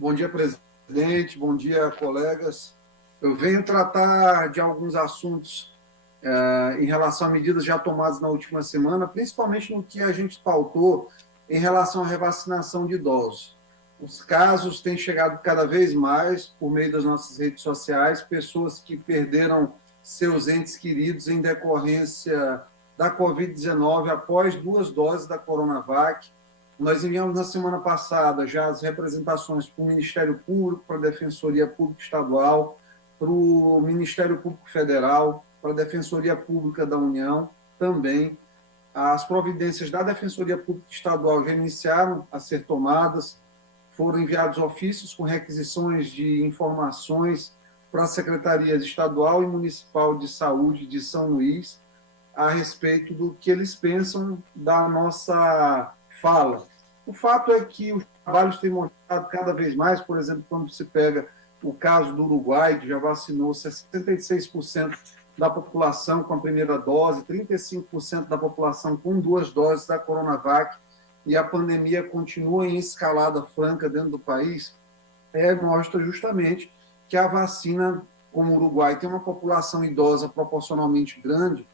Bom dia, presidente. Bom dia, colegas. Eu venho tratar de alguns assuntos em relação a medidas já tomadas na última semana, principalmente no que a gente pautou em relação à revacinação de idosos. Os casos têm chegado cada vez mais por meio das nossas redes sociais, pessoas que perderam seus entes queridos em decorrência da Covid-19 após 2 doses da Coronavac. Nós enviamos na semana passada já as representações para o Ministério Público, para a Defensoria Pública Estadual, para o Ministério Público Federal, para a Defensoria Pública da União também. As providências da Defensoria Pública Estadual já iniciaram a ser tomadas, foram enviados ofícios com requisições de informações para a Secretaria Estadual e Municipal de Saúde de São Luís a respeito do que eles pensam da nossa fala. O fato é que os trabalhos têm mostrado cada vez mais, por exemplo, quando se pega o caso do Uruguai, que já vacinou 66% da população com a primeira dose, 35% da população com 2 doses da Coronavac, e a pandemia continua em escalada franca dentro do país, mostra justamente que a vacina, como o Uruguai tem uma população idosa proporcionalmente grande,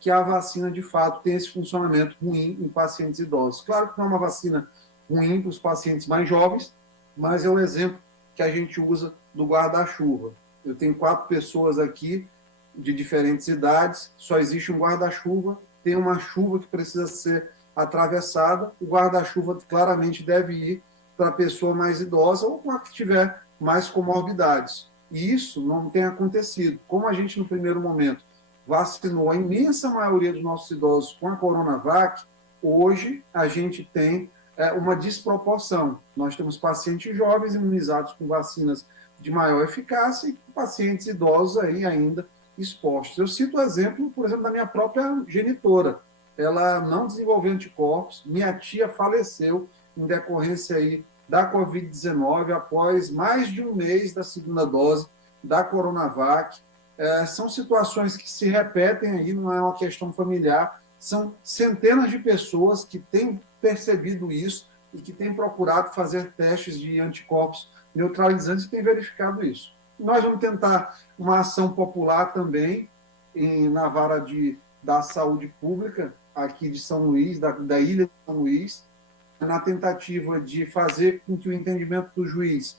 que a vacina, de fato, tem esse funcionamento ruim em pacientes idosos. Claro que não é uma vacina ruim para os pacientes mais jovens, mas é o exemplo que a gente usa do guarda-chuva. Eu tenho 4 pessoas aqui de diferentes idades, só existe um guarda-chuva, tem uma chuva que precisa ser atravessada, o guarda-chuva claramente deve ir para a pessoa mais idosa ou para a que tiver mais comorbidades. E isso não tem acontecido. Como a gente, no primeiro momento, vacinou a imensa maioria dos nossos idosos com a Coronavac, hoje a gente tem uma desproporção. Nós temos pacientes jovens imunizados com vacinas de maior eficácia e pacientes idosos aí ainda expostos. Eu cito o exemplo, por exemplo, da minha própria genitora. Ela não desenvolveu anticorpos, minha tia faleceu em decorrência aí da Covid-19 após mais de um mês da segunda dose da Coronavac. São situações que se repetem aí, não é uma questão familiar, são centenas de pessoas que têm percebido isso e que têm procurado fazer testes de anticorpos neutralizantes e têm verificado isso. Nós vamos tentar uma ação popular também na vara da saúde pública aqui de São Luís, da ilha de São Luís, na tentativa de fazer com que o entendimento do juiz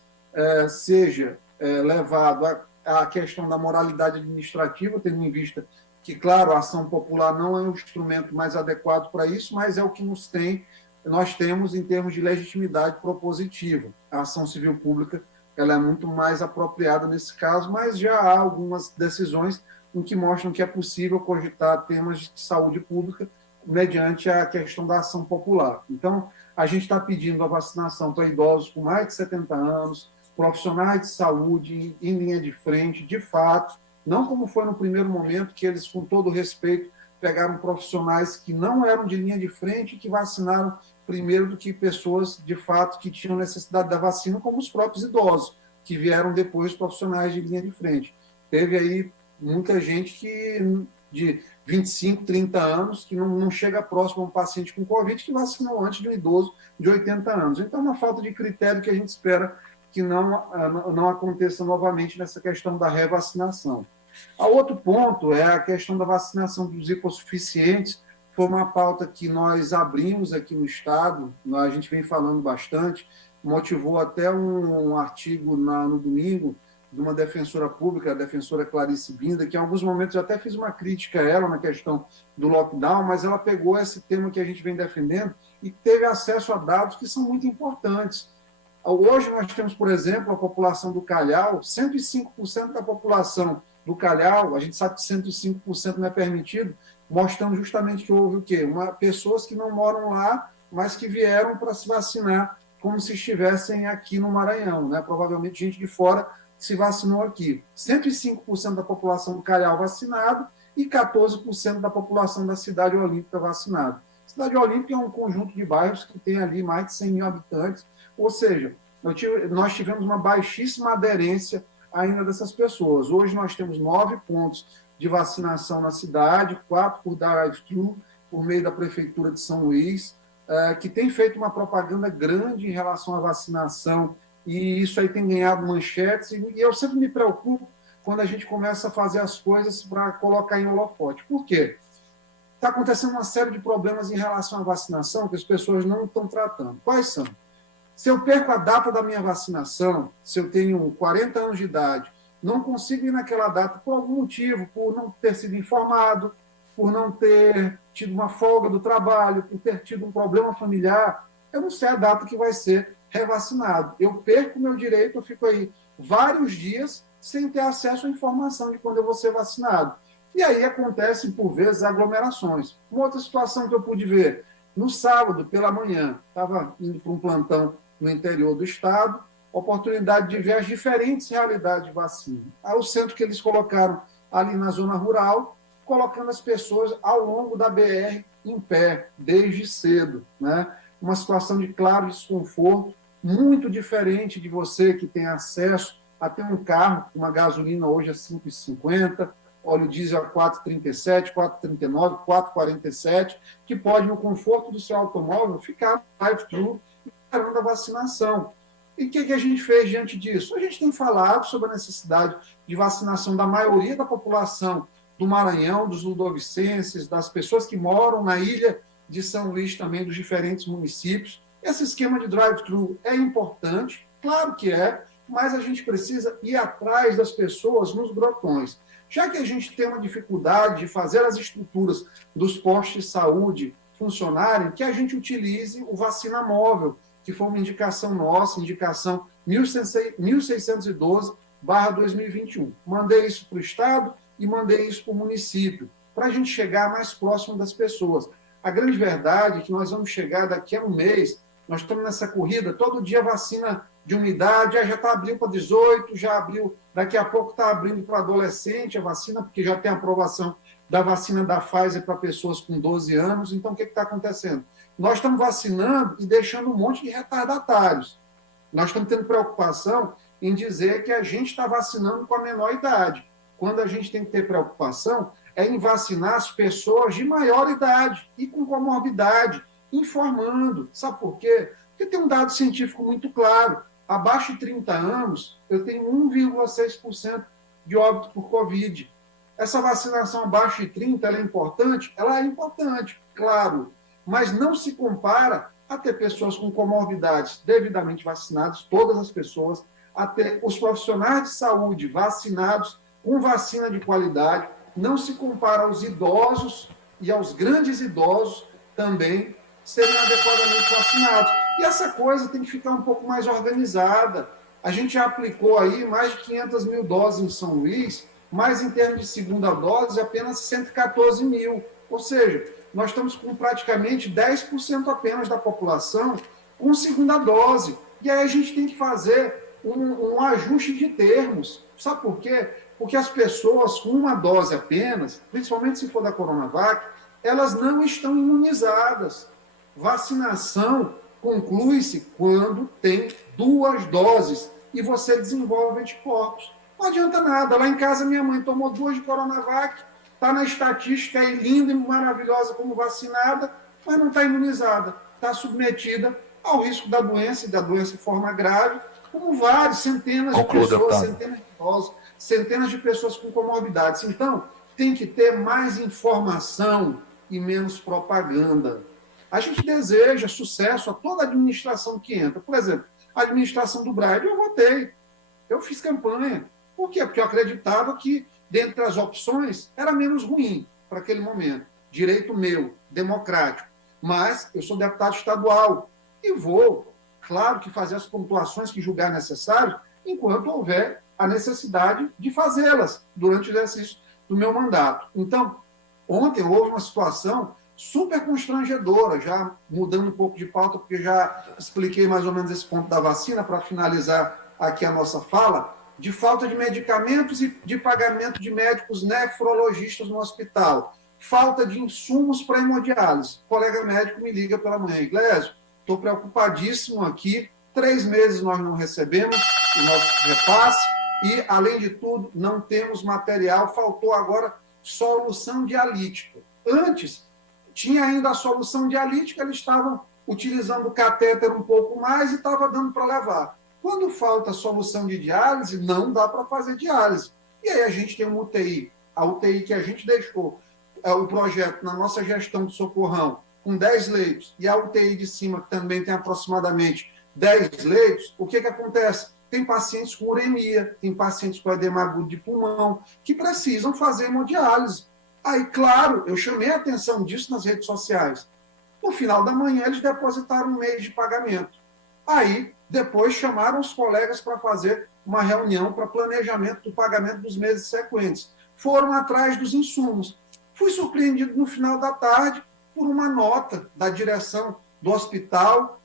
seja levado a questão da moralidade administrativa, tendo em vista que, claro, a ação popular não é o instrumento mais adequado para isso, mas é o que nós temos em termos de legitimidade propositiva. A ação civil pública ela é muito mais apropriada nesse caso, mas já há algumas decisões em que mostram que é possível cogitar temas de saúde pública mediante a questão da ação popular. Então, a gente está pedindo a vacinação para idosos com mais de 70 anos, profissionais de saúde em linha de frente, de fato, não como foi no primeiro momento, que eles, com todo respeito, pegaram profissionais que não eram de linha de frente e que vacinaram primeiro do que pessoas, de fato, que tinham necessidade da vacina, como os próprios idosos, que vieram depois profissionais de linha de frente. Teve aí muita gente de 25, 30 anos, que não chega próximo a um paciente com Covid, que vacinou antes de um idoso de 80 anos. Então, é uma falta de critério que a gente espera que não aconteça novamente nessa questão da revacinação. A outro ponto é a questão da vacinação dos hipossuficientes. Foi uma pauta que nós abrimos aqui no Estado, a gente vem falando bastante, motivou até um artigo no domingo de uma defensora pública, a defensora Clarice Binda, que em alguns momentos eu até fiz uma crítica a ela na questão do lockdown, mas ela pegou esse tema que a gente vem defendendo e teve acesso a dados que são muito importantes. Hoje nós temos, por exemplo, a população do Calhau, 105% da população do Calhau, a gente sabe que 105% não é permitido, mostrando justamente que houve o quê? Pessoas que não moram lá, mas que vieram para se vacinar como se estivessem aqui no Maranhão, né? Provavelmente gente de fora se vacinou aqui. 105% da população do Calhau vacinado e 14% da população da Cidade Olímpica vacinada. Cidade Olímpica é um conjunto de bairros que tem ali mais de 100 mil habitantes, ou seja, nós tivemos uma baixíssima aderência ainda dessas pessoas. Hoje nós temos 9 pontos de vacinação na cidade, 4 por drive-thru, por meio da Prefeitura de São Luís, que tem feito uma propaganda grande em relação à vacinação e isso aí tem ganhado manchetes, e eu sempre me preocupo quando a gente começa a fazer as coisas para colocar em holofote. Por quê? Está acontecendo uma série de problemas em relação à vacinação que as pessoas não estão tratando. Quais são? Se eu perco a data da minha vacinação, se eu tenho 40 anos de idade, não consigo ir naquela data por algum motivo, por não ter sido informado, por não ter tido uma folga do trabalho, por ter tido um problema familiar, eu não sei a data que vai ser revacinado. Eu perco o meu direito, eu fico aí vários dias sem ter acesso à informação de quando eu vou ser vacinado. E aí acontecem, por vezes, aglomerações. Uma outra situação que eu pude ver, no sábado, pela manhã, estava indo para um plantão no interior do estado, oportunidade de ver as diferentes realidades de vacina. Aí o centro que eles colocaram ali na zona rural, colocando as pessoas ao longo da BR em pé, desde cedo, né? Uma situação de claro desconforto, muito diferente de você que tem acesso a ter um carro, uma gasolina hoje a 5,50, óleo diesel a 4,37, 4,39, 4,47, que pode, no conforto do seu automóvel, ficar no drive-thru esperando a vacinação. E o que a gente fez diante disso? A gente tem falado sobre a necessidade de vacinação da maioria da população do Maranhão, dos ludovicenses, das pessoas que moram na ilha de São Luís também, dos diferentes municípios. Esse esquema de drive-thru é importante, claro que é, mas a gente precisa ir atrás das pessoas nos grotões. Já que a gente tem uma dificuldade de fazer as estruturas dos postos de saúde funcionarem, que a gente utilize o vacina móvel, que foi uma indicação nossa, indicação 1612/2021. Mandei isso para o Estado e mandei isso para o município, para a gente chegar mais próximo das pessoas. A grande verdade é que nós vamos chegar daqui a um mês, nós estamos nessa corrida, todo dia vacina de unidade, já está abrindo para 18, já abriu, daqui a pouco está abrindo para adolescente a vacina, porque já tem aprovação da vacina da Pfizer para pessoas com 12 anos. Então, o que está acontecendo? Nós estamos vacinando e deixando um monte de retardatários. Nós estamos tendo preocupação em dizer que a gente está vacinando com a menor idade. Quando a gente tem que ter preocupação é em vacinar as pessoas de maior idade e com comorbidade, informando. Sabe por quê? Porque tem um dado científico muito claro. Abaixo de 30 anos, eu tenho 1,6% de óbito por Covid. Essa vacinação abaixo de 30, ela é importante? Ela é importante, claro, mas não se compara a ter pessoas com comorbidades devidamente vacinadas, todas as pessoas, a ter os profissionais de saúde vacinados com vacina de qualidade, não se compara aos idosos e aos grandes idosos também serem adequadamente vacinados. E essa coisa tem que ficar um pouco mais organizada. A gente já aplicou aí mais de 500 mil doses em São Luís, mas em termos de segunda dose, apenas 114 mil. Ou seja, nós estamos com praticamente 10% apenas da população com segunda dose. E aí a gente tem que fazer um ajuste de termos. Sabe por quê? Porque as pessoas com uma dose apenas, principalmente se for da Coronavac, elas não estão imunizadas. Vacinação conclui-se quando tem 2 doses e você desenvolve anticorpos. Não adianta nada. Lá em casa, minha mãe tomou 2 de Coronavac, está na estatística aí linda e maravilhosa como vacinada, mas não está imunizada. Está submetida ao risco da doença, e da doença de forma grave, como vários, centenas de pessoas, centenas de idosos, centenas de pessoas com comorbidades. Então, tem que ter mais informação e menos propaganda. A gente deseja sucesso a toda a administração que entra. Por exemplo, a administração do Braille, eu votei, eu fiz campanha. Por quê? Porque eu acreditava que, dentre as opções, era menos ruim para aquele momento. Direito meu, democrático. Mas eu sou deputado estadual e vou, claro, que fazer as pontuações que julgar necessário, enquanto houver a necessidade de fazê-las durante o exercício do meu mandato. Então, ontem houve uma situação super constrangedora, já mudando um pouco de pauta, porque já expliquei mais ou menos esse ponto da vacina, para finalizar aqui a nossa fala, de falta de medicamentos e de pagamento de médicos nefrologistas no hospital, falta de insumos para hemodiálise. O colega médico me liga pela manhã: Iglesio, estou preocupadíssimo aqui, 3 meses nós não recebemos o nosso repasse e, além de tudo, não temos material, faltou agora solução dialítica. Antes, tinha ainda a solução dialítica, eles estavam utilizando o catéter um pouco mais e estava dando para levar. Quando falta solução de diálise, não dá para fazer diálise. E aí a gente tem uma UTI, a UTI que a gente deixou, o projeto na nossa gestão do Socorrão, com 10 leitos, e a UTI de cima, que também tem aproximadamente 10 leitos, o que acontece? Tem pacientes com uremia, tem pacientes com edema agudo de pulmão, que precisam fazer hemodiálise. Aí, claro, eu chamei a atenção disso nas redes sociais. No final da manhã, eles depositaram um mês de pagamento. Aí, depois, chamaram os colegas para fazer uma reunião para planejamento do pagamento dos meses sequentes. Foram atrás dos insumos. Fui surpreendido no final da tarde por uma nota da direção do hospital,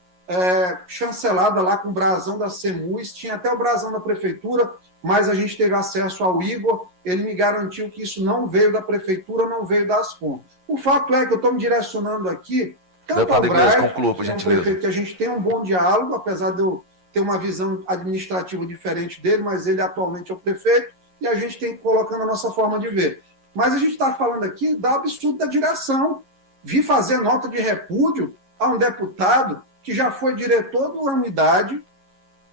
chancelada lá com o brasão da CEMUS, tinha até o brasão da prefeitura, mas a gente teve acesso ao Igor, ele me garantiu que isso não veio da prefeitura, não veio da Ascom. O fato é que eu estou me direcionando aqui, tanto ao Braz, que a gente tem um bom diálogo, apesar de eu ter uma visão administrativa diferente dele, mas ele atualmente é o prefeito, e a gente tem que colocar a nossa forma de ver. Mas a gente está falando aqui do absurdo da direção. Vi fazer nota de repúdio a um deputado que já foi diretor da unidade,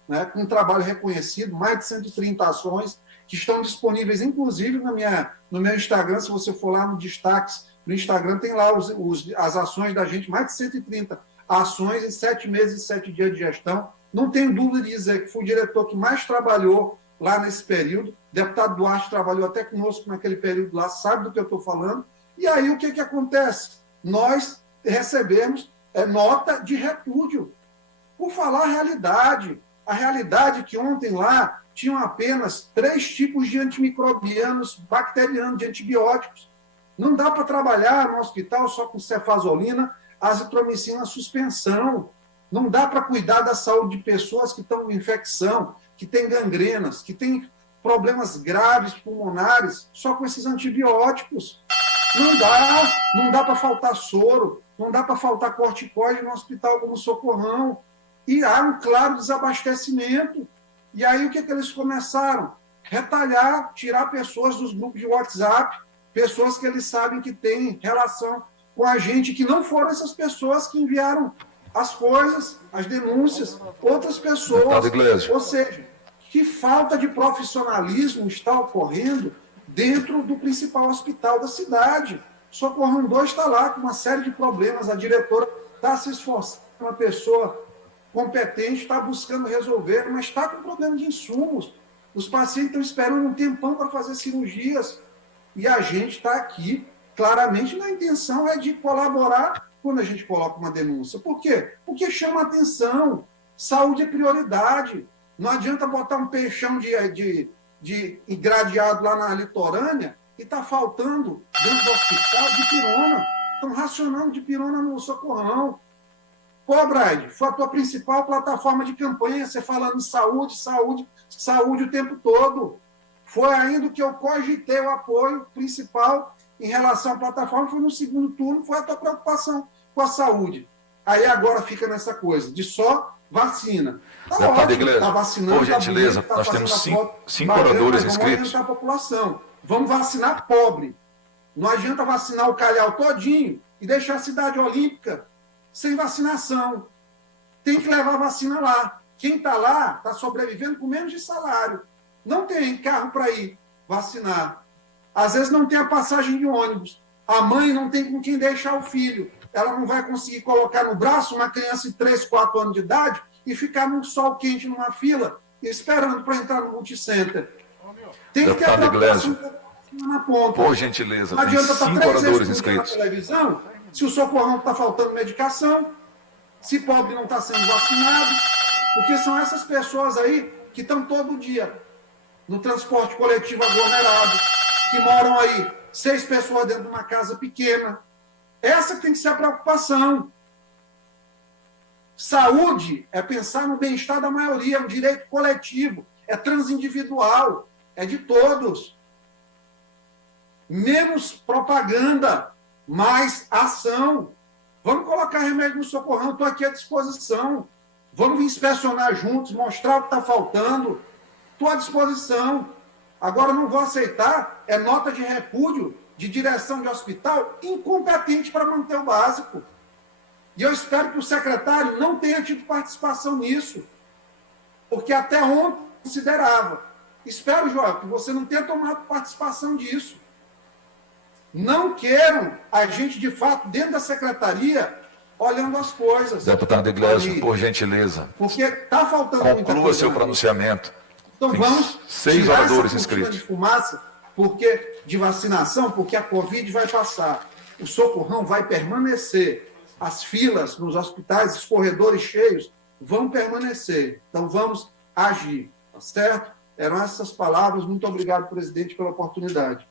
né, com um trabalho reconhecido, mais de 130 ações, que estão disponíveis, inclusive, no meu Instagram. Se você for lá no destaques, no Instagram tem lá as ações da gente, mais de 130 ações em 7 meses e 7 dias de gestão. Não tenho dúvida de dizer que fui o diretor que mais trabalhou lá nesse período. O deputado Duarte trabalhou até conosco naquele período lá, sabe do que eu estou falando. E aí o que acontece? Nós recebemos nota de repúdio. Por falar a realidade que ontem lá tinham apenas 3 tipos de antimicrobianos bacterianos, de antibióticos. Não dá para trabalhar no hospital só com cefazolina, azitromicina, suspensão. Não dá para cuidar da saúde de pessoas que estão com infecção, que têm gangrenas, que têm problemas graves pulmonares, só com esses antibióticos. Não dá para faltar soro, não dá para faltar corticoide no hospital como Socorrão. E há um claro desabastecimento. E aí o que eles começaram? Retalhar, tirar pessoas dos grupos de WhatsApp, pessoas que eles sabem que têm relação com a gente, que não foram essas pessoas que enviaram as coisas, as denúncias, outras pessoas. Ou seja, que falta de profissionalismo está ocorrendo dentro do principal hospital da cidade. Socorrão 2 está lá com uma série de problemas, a diretora está se esforçando, uma pessoa competente está buscando resolver, mas está com problema de insumos. Os pacientes estão esperando um tempão para fazer cirurgias. E a gente está aqui, claramente, na intenção é de colaborar quando a gente coloca uma denúncia. Por quê? Porque chama atenção. Saúde é prioridade. Não adianta botar um peixão de gradeado lá na litorânea e está faltando dentro do hospital de pirona. Estão racionando de pirona no Socorrão. Pô, Braide, foi a tua principal plataforma de campanha, você falando de saúde, saúde, saúde o tempo todo. Foi ainda que eu cogitei o apoio principal em relação à plataforma, foi no segundo turno, foi a tua preocupação com a saúde. Aí agora fica nessa coisa de só vacina. Tá ótimo, está vacinando. Por gentileza, tá bonito, nós temos 5 oradores inscritos. Vamos orientar a população. Vamos vacinar pobre. Não adianta vacinar o Calhau todinho e deixar a cidade olímpica sem vacinação. Tem que levar a vacina lá. Quem está lá está sobrevivendo com menos de salário. Não tem carro para ir vacinar. Às vezes não tem a passagem de ônibus. A mãe não tem com quem deixar o filho. Ela não vai conseguir colocar no braço uma criança de 3, 4 anos de idade e ficar num sol quente numa fila esperando para entrar no multicenter. Tem que ter a população na ponta. Por gentileza, não adianta estar 5 oradores inscritos. Na televisão, se o Socorrão está faltando medicação, se pobre não está sendo vacinado, porque são essas pessoas aí que estão todo dia no transporte coletivo aglomerado, que moram aí 6 pessoas dentro de uma casa pequena. Essa tem que ser a preocupação. Saúde é pensar no bem-estar da maioria, é um direito coletivo, é transindividual, é de todos. Menos propaganda, mais ação. Vamos colocar remédio no Socorrão, estou aqui à disposição. Vamos inspecionar juntos, mostrar o que está faltando. Estou à disposição. Agora não vou aceitar nota de repúdio de direção de hospital incompetente para manter o básico. E eu espero que o secretário não tenha tido participação nisso. porque até ontem considerava. Espero, Joel, que você não tenha tomado participação disso. Não queiram a gente, de fato, dentro da secretaria, olhando as coisas. Deputado Iglesias, por gentileza, porque está faltando muita coisa. conclua seu pronunciamento. Então Tem vamos 6 tirar oradores essa cortina inscritos. de fumaça de vacinação, porque a Covid vai passar. O socorrão vai permanecer. As filas nos hospitais, os corredores cheios vão permanecer. Então vamos agir, tá certo? Eram essas palavras. Muito obrigado, presidente, pela oportunidade.